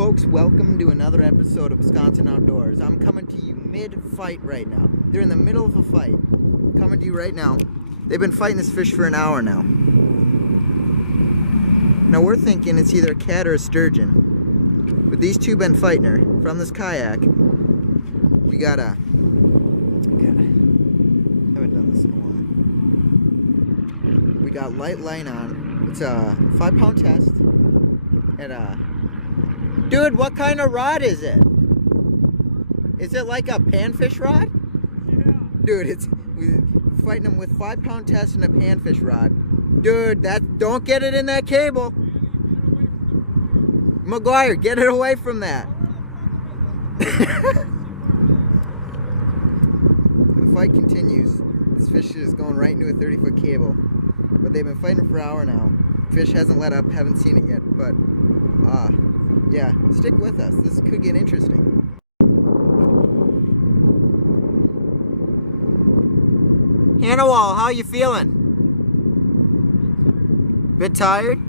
Folks, welcome to another episode of Wisconsin Outdoors. I'm coming to you mid-fight right now. They're in the middle of a fight. Coming to you right now. They've been fighting this fish for an hour now. Now we're thinking it's either a cat or a sturgeon. But these two been fighting her from this kayak. We got a... haven't done this in a while. We got light line on. It's a 5-pound test. Dude, what kind of rod is it? Is it like a panfish rod? Yeah. Dude, we're fighting them with 5-pound test and a panfish rod. Dude, don't get it in that cable. McGuire, get it away from that. The fight continues. This fish is going right into a 30-foot cable. But they've been fighting for an hour now. Fish hasn't let up, haven't seen it yet, but yeah, stick with us. This could get interesting. Hannawall, how you feeling? Bit tired?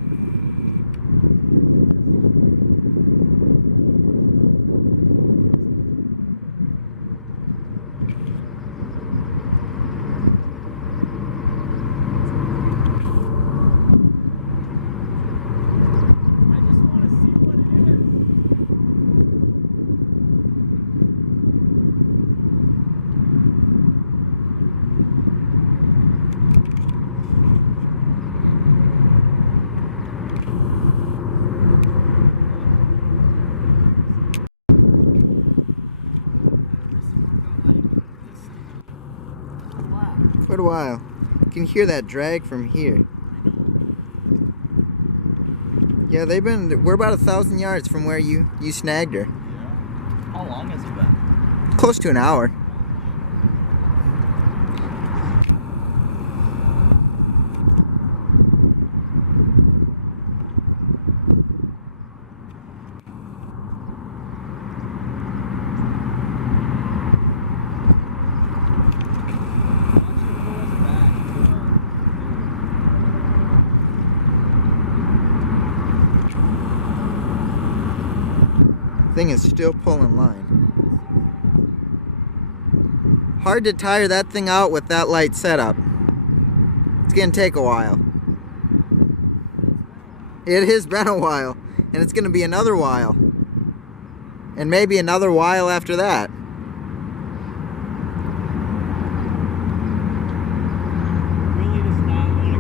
Quite a while. You can hear that drag from here. Yeah, we're about 1,000 yards from where you snagged her. Yeah. How long has it been? Close to an hour. Thing is still pulling line. Hard to tire that thing out with that light setup. It's gonna take a while. It has been a while, and it's gonna be another while, and maybe another while after that. Really does not want to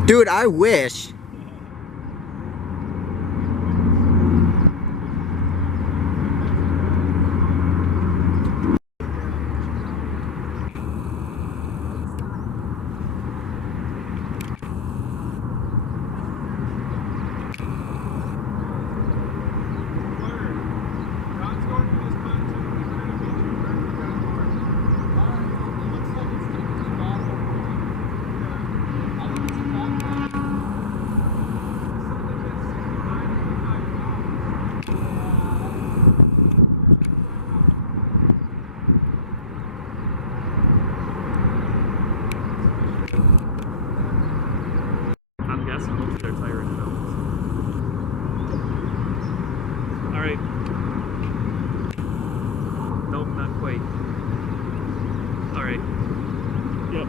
go. Dude, I wish. I'm guessing hopefully they're tiring it out. Alright. Nope, not quite. Alright. Yep,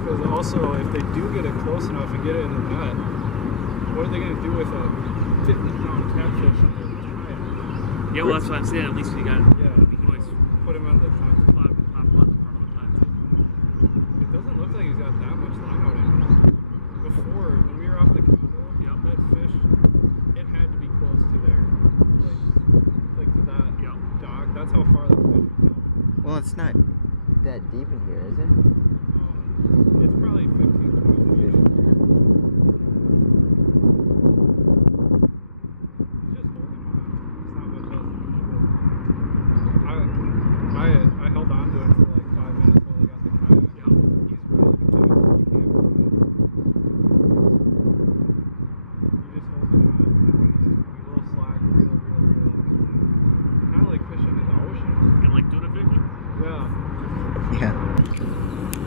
Because also, if they do get it close enough and get it in the net, what are they going to do with a 50-pound catfish in their kayak? yeah, well, that's what I'm saying. At least we got. Yeah, We can always put him on the front. pop him on the front of the pontoon. It doesn't look like he's got that much line out in him. Before, when we were off the condo, Yep. that fish, it had to be close to there. Like to that Yep. dock. That's how far that fish is out. Well, it's not that deep in here, is it? It's probably 15, 20 feet. He's just holding on. It's not much else he can do. I held on to it for like 5 minutes while I got the kayak. Yep. He's really tight. You can't move it. You're just holding on. And when you a little slack, reel. Kind of like fishing in the ocean. And like tuna fishing? Yeah. Yeah.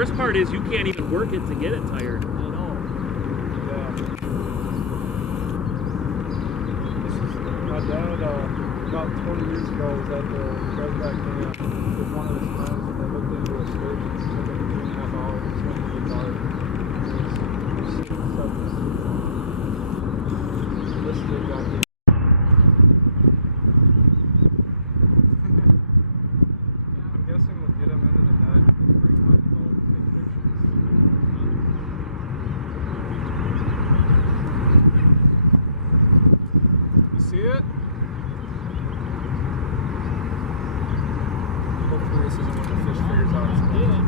worst part is you can't even work it to get it tired. I know. Yeah. This is my dad. About 20 years ago, was at the Kayak with one of his friends, and they looked into a stage. It took like 2.5 hours. It's going to be dark. This is exactly. I'm guessing we'll get him into the net and bring him on the boat and take pictures. You see it? Hopefully this isn't when the fish figures out it's coming.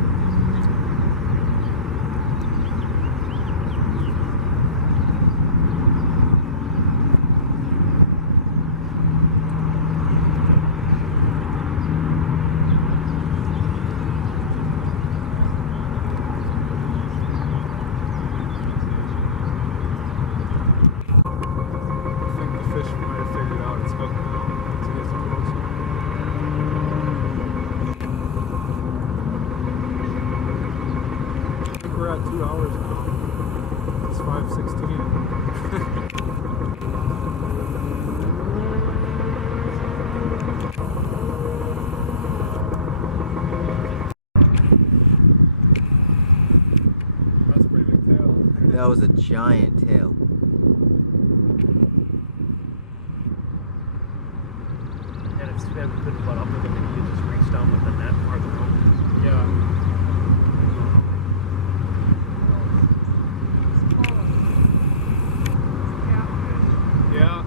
We're at 2 hours now. It's 5:16. That's a pretty big tail. That was a giant tail. And it's too bad we couldn't butt up with him and he just reached down with the net farther out. Yeah.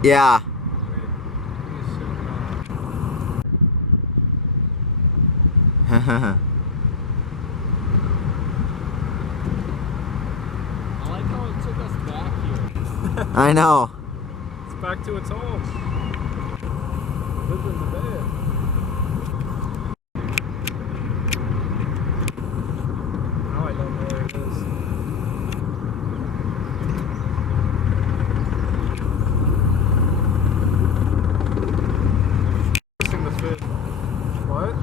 Yeah. I like how it took us back here. I know. It's back to its home. Lives in the bed. Now I don't know where it is. The fish. What?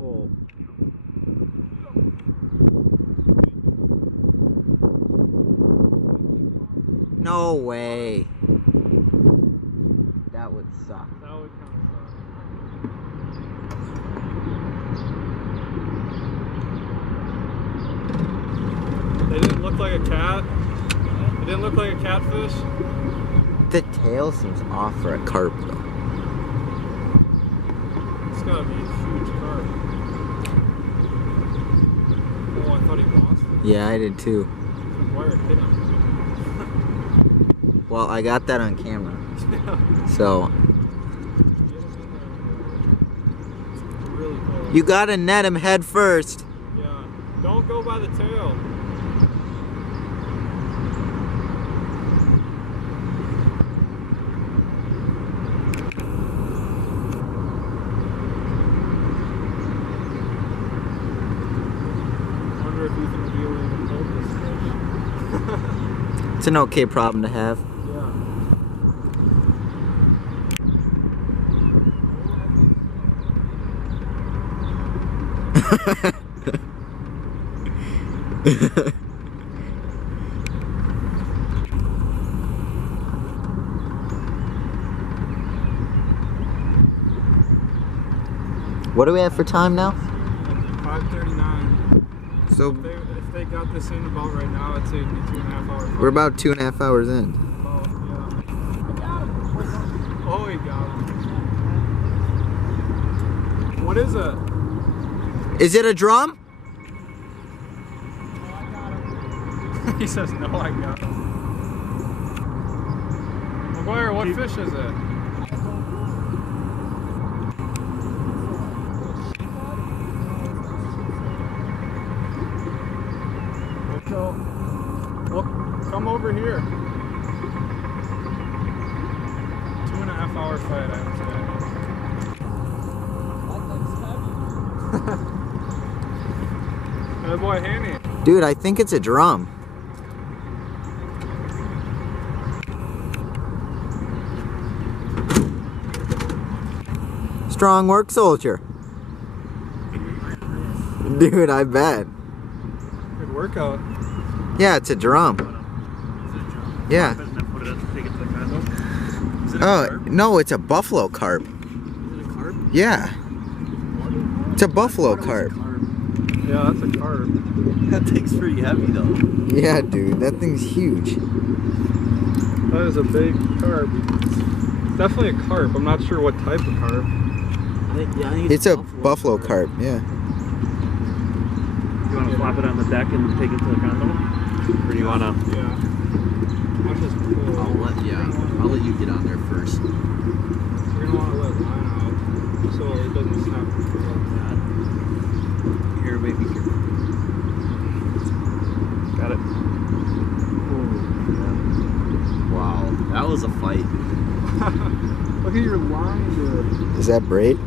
Oh. No way. That would suck. That would kind of suck. They didn't look like a cat. It didn't look like a catfish. The tail seems off for a carp though. It's gotta be a huge carp. Oh, I thought he lost it. Yeah, I did too. The wire hit him. Well, I got that on camera. So Really close. you gotta net him head first. Yeah. Don't go by the tail. Wonder if Ethan will be able to even hold this fish. It's an okay problem to have. Yeah. What do we have for time now? 5:39. So If they got this in about right now, I'd say it'd be 2.5 hours. we're about 2.5 hours in. Oh, yeah. Oh, he got him. What is it? Is it a drum? He says, no, I got him. McGuire, what fish is it? Well, come over here. 2.5 hour fight, I would say. That boy Hanny. Dude, I think it's a drum. Strong work, soldier. Dude, I bet. Good workout. Yeah, it's a drum. Yeah. Oh, no, it's a buffalo carp. Is it a carp? Yeah. It's a buffalo carp. Yeah, that's a carp. That thing's pretty heavy though. Yeah, dude, that thing's huge. That is a big carp. It's definitely a carp. I'm not sure what type of carp. I think It's a buffalo carp, yeah. You want to flop it on the deck and take it to the condo? Or do you want to? Yeah. I'll just pull. I'll let you get on there first. You're gonna want to let line out so it doesn't snap like that. Here, baby. Got it. Wow, that was a fight. Look at your line, dude. Is that braid?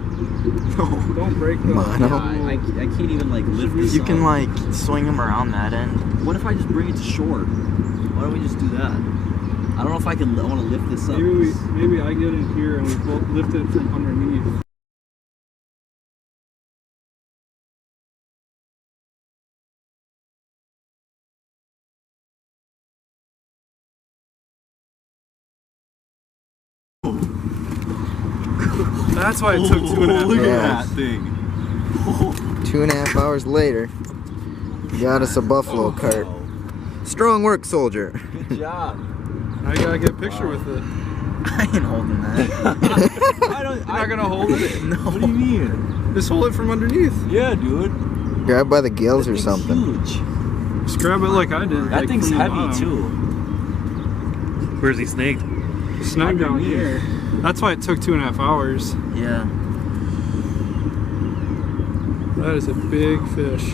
No. Don't break the Mono. I can't even like lift this You up. can like swing them around that end. What if I just bring it to shore? Why don't we just do that? I don't know if I want to lift this up. Maybe I get in here and we both lift it from underneath. That's why it took 2.5 hours. Look Yeah. at that thing. 2.5 hours later, got us a buffalo carp. Strong work, soldier. Good job. I gotta get a picture with it. I ain't holding that. You're not gonna hold it? No. What do you mean? Just hold it from underneath. Yeah, dude. Grab by the gills That or thing's something. Huge. Just grab it like I did. That like, thing's from the heavy bottom. too. Where's he snaked? Snug down Underneath. here. That's why it took 2.5 hours. Yeah. That is a big fish.